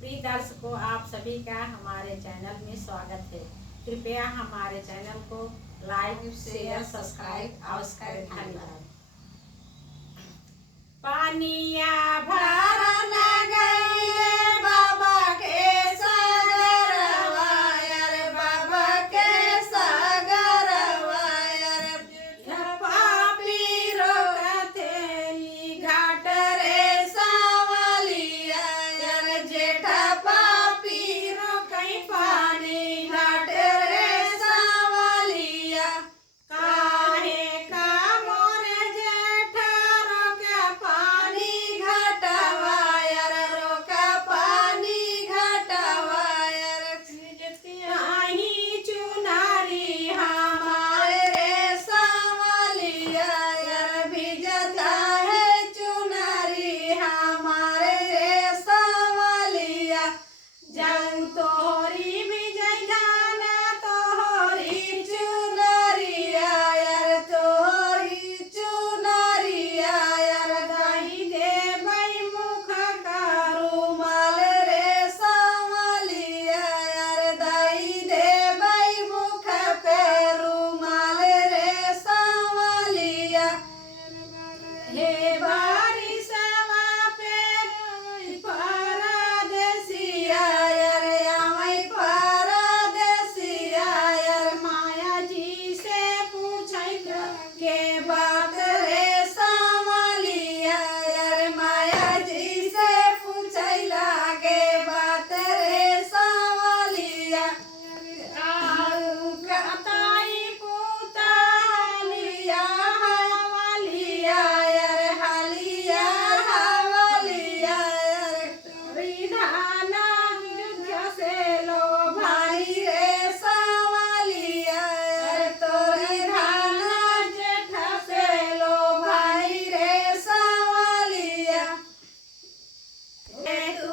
प्रिय दर्शकों, आप सभी का हमारे चैनल में स्वागत है। कृपया हमारे चैनल को लाइक, शेयर, सब्सक्राइब अवश्य करें। धन्यवाद। पानिया भरन गइले बाबा के सगरवा, रे बाबा के सगरवा, रे पापी रोकथेली घाट रे सावलिया, रे जेठा पापी रोकई पानी घाट रे सावलिया। काहे का मोरे जेठा रोके पानी घाटवा, रे रोका पानी घाटवा, आही चुनारी हमारे रे सावलिया, रे भिजता है चुनारी हमारे रे सावलिया। जाऊ तोहरी विजय गाना तोहरी चुनरिया, यार तोहरी चुनरिया, यार दाई देबै मुख का रुमाल रे सावलिया, यार दाई देबै मुख पे रुमाल रे सावलिया। हे बारिशवा पे परदेसिया, रे आवै परदेसिया, यार माया जी से पूछै के बात रे सावलिया, यार माया जी से पूछै लागे बात रे सावलिया। आऊ कताई पुतालिया हवालिया, यार हालिया हवालिया, विधाना युद्ध से लो भाई रे सावलिया, तोरी धाना जेठा से लो भाई रे सावलिया। तू